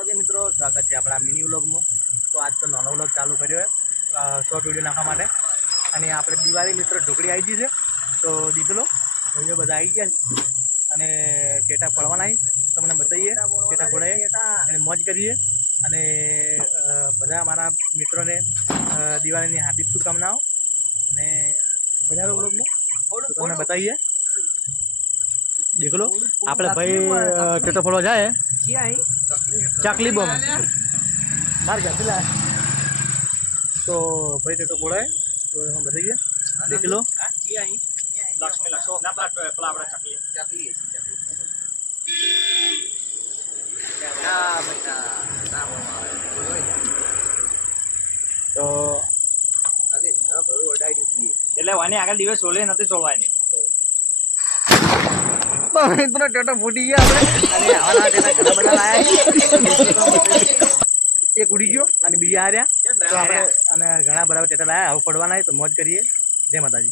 માતાજી મિત્રો, સ્વાગત છે આપણા મિની વ્લોગમાં। તો આજ તો નાનો વ્લોગ ચાલુ કર્યો છે શોર્ટ વિડીયો નાખવા માટે। અને આપણે દિવાળી મિત્રો ઢોકળી આવી ગઈ છે, તો દીકલો ભાઈઓ બધા આવી ગયા અને ટેટા પડવાના તમને બતાવીએ। ટેટા પડાવીએ અને મોજ કરીએ અને બધા અમારા મિત્રોને દિવાળીની હાર્દિક શુભકામનાઓ અને બધા વ્લોગમાં તમને બતાવીએ। દેખલો આપણે ભાઈ ટેટો ફોડવા જાય ચકલી બોમ માર ગયા તો ભાઈ ટેટો ફોડાય તો એમાં બતાવીએ। દેખ લો તો એટલે વાની આગળ દિવસ છોલે નથી છોડવાની તો મિત્રો ટેટો ફૂટી ગયા આપણે અને આવાના ટેટા ઘણા બધા લાયા એક ઉડી ગયો અને બીજા હાર્યા તો આપણે અને ઘણા બધા ટેટા લાયા હવે પડવાના તો મોજ કરીએ। જય માતાજી।